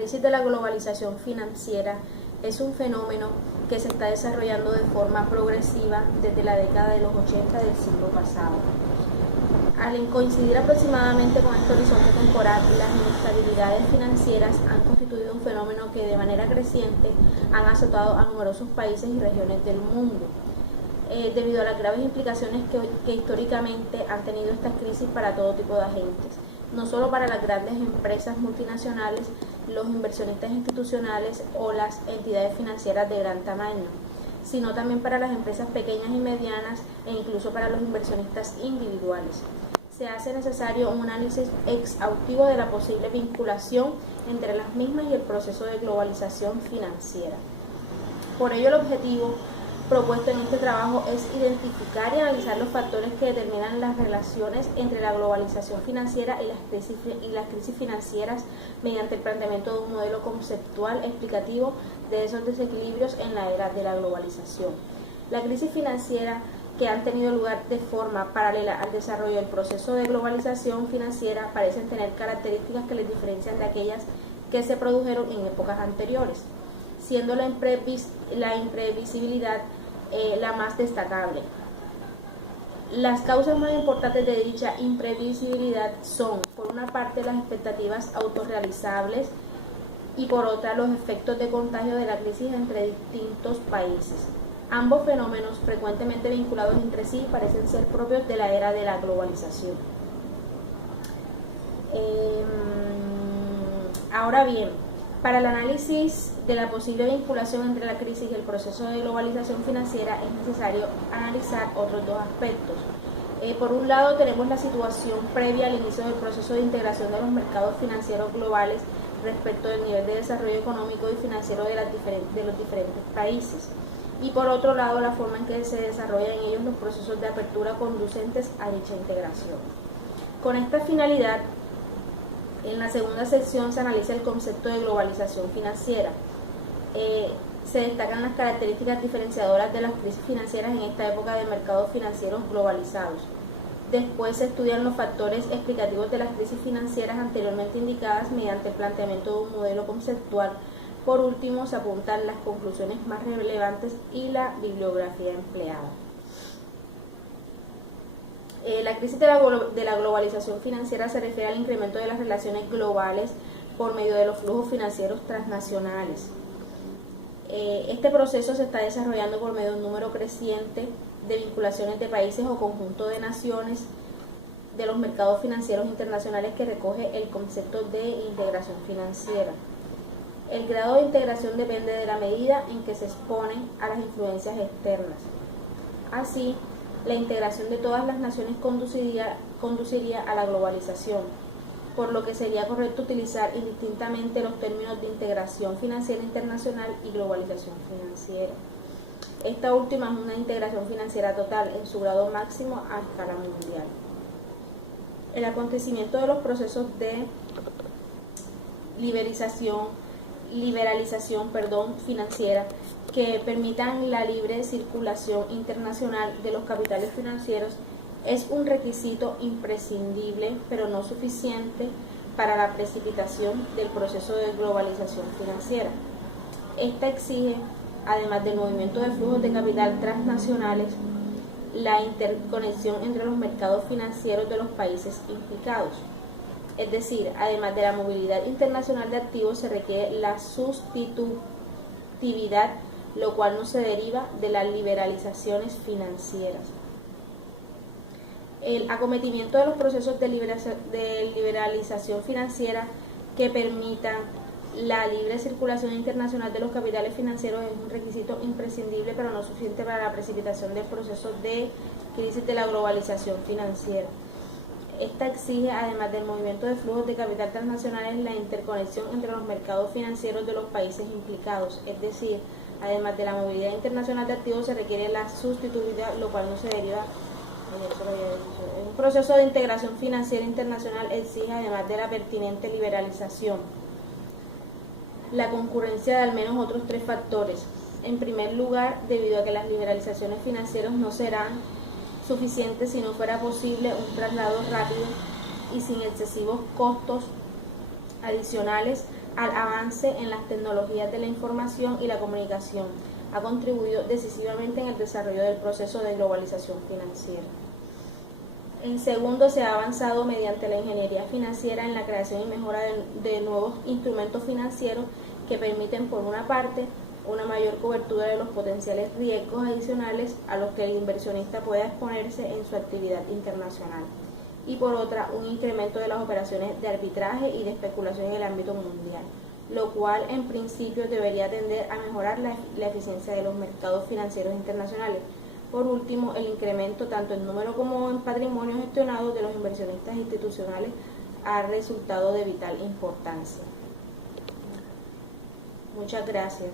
crisis de la globalización financiera es un fenómeno que se está desarrollando de forma progresiva desde la década de los 80 del siglo pasado. Al coincidir aproximadamente con este horizonte temporal, las inestabilidades financieras han constituido un fenómeno que de manera creciente han azotado a numerosos países y regiones del mundo, debido a las graves implicaciones que históricamente han tenido estas crisis para todo tipo de agentes, no solo para las grandes empresas multinacionales, los inversionistas institucionales o las entidades financieras de gran tamaño, sino también para las empresas pequeñas y medianas e incluso para los inversionistas individuales. Se hace necesario un análisis exhaustivo de la posible vinculación entre las mismas y el proceso de globalización financiera. Por ello, el objetivo propuesto en este trabajo es identificar y analizar los factores que determinan las relaciones entre la globalización financiera y las crisis financieras mediante el planteamiento de un modelo conceptual explicativo de esos desequilibrios en la era de la globalización. La crisis financiera que han tenido lugar de forma paralela al desarrollo del proceso de globalización financiera parecen tener características que les diferencian de aquellas que se produjeron en épocas anteriores, siendo la imprevisibilidad la más destacable. Las causas más importantes de dicha imprevisibilidad son, por una parte, las expectativas autorrealizables y por otra, los efectos de contagio de la crisis entre distintos países. Ambos fenómenos, frecuentemente vinculados entre sí, parecen ser propios de la era de la globalización. Ahora bien, para el análisis de la posible vinculación entre la crisis y el proceso de globalización financiera es necesario analizar otros dos aspectos. Por un lado, tenemos la situación previa al inicio del proceso de integración de los mercados financieros globales respecto del nivel de desarrollo económico y financiero de los diferentes países. Y por otro lado, la forma en que se desarrollan en ellos los procesos de apertura conducentes a dicha integración. Con esta finalidad, en la segunda sección se analiza el concepto de globalización financiera. Se destacan las características diferenciadoras de las crisis financieras en esta época de mercados financieros globalizados. Después se estudian los factores explicativos de las crisis financieras anteriormente indicadas mediante el planteamiento de un modelo conceptual. Por último, se apuntan las conclusiones más relevantes y la bibliografía empleada. La crisis de la globalización financiera se refiere al incremento de las relaciones globales por medio de los flujos financieros transnacionales. Este proceso se está desarrollando por medio de un número creciente de vinculaciones de países o conjunto de naciones de los mercados financieros internacionales que recoge el concepto de integración financiera. El grado de integración depende de la medida en que se exponen a las influencias externas. Así, la integración de todas las naciones conduciría a la globalización, por lo que sería correcto utilizar indistintamente los términos de integración financiera internacional y globalización financiera. Esta última es una integración financiera total en su grado máximo a escala mundial. El acontecimiento de los procesos de liberalización financiera que permitan la libre circulación internacional de los capitales financieros es un requisito imprescindible, pero no suficiente para la precipitación del proceso de globalización financiera. Esta exige, además del movimiento de flujos de capital transnacionales, la interconexión entre los mercados financieros de los países implicados. Es decir, además de la movilidad internacional de activos, se requiere la sustitutividad, lo cual no se deriva de las liberalizaciones financieras. El acometimiento de los procesos de liberalización financiera que permitan la libre circulación internacional de los capitales financieros es un requisito imprescindible, pero no suficiente para la precipitación del proceso de crisis de la globalización financiera. Esta exige, además del movimiento de flujos de capital transnacionales, la interconexión entre los mercados financieros de los países implicados, es decir, además de la movilidad internacional de activos, se requiere la sustitutividad, lo cual no se deriva. Un proceso de integración financiera internacional exige, además de la pertinente liberalización, la concurrencia de al menos otros tres factores. En primer lugar, debido a que las liberalizaciones financieras no serán suficientes si no fuera posible un traslado rápido y sin excesivos costos adicionales al avance en las tecnologías de la información y la comunicación. Ha contribuido decisivamente en el desarrollo del proceso de globalización financiera. En segundo, se ha avanzado mediante la ingeniería financiera en la creación y mejora de nuevos instrumentos financieros que permiten, por una parte, una mayor cobertura de los potenciales riesgos adicionales a los que el inversionista pueda exponerse en su actividad internacional, y por otra, un incremento de las operaciones de arbitraje y de especulación en el ámbito mundial, lo cual en principio debería tender a mejorar la eficiencia de los mercados financieros internacionales. Por último, el incremento tanto en número como en patrimonio gestionado de los inversionistas institucionales ha resultado de vital importancia. Muchas gracias.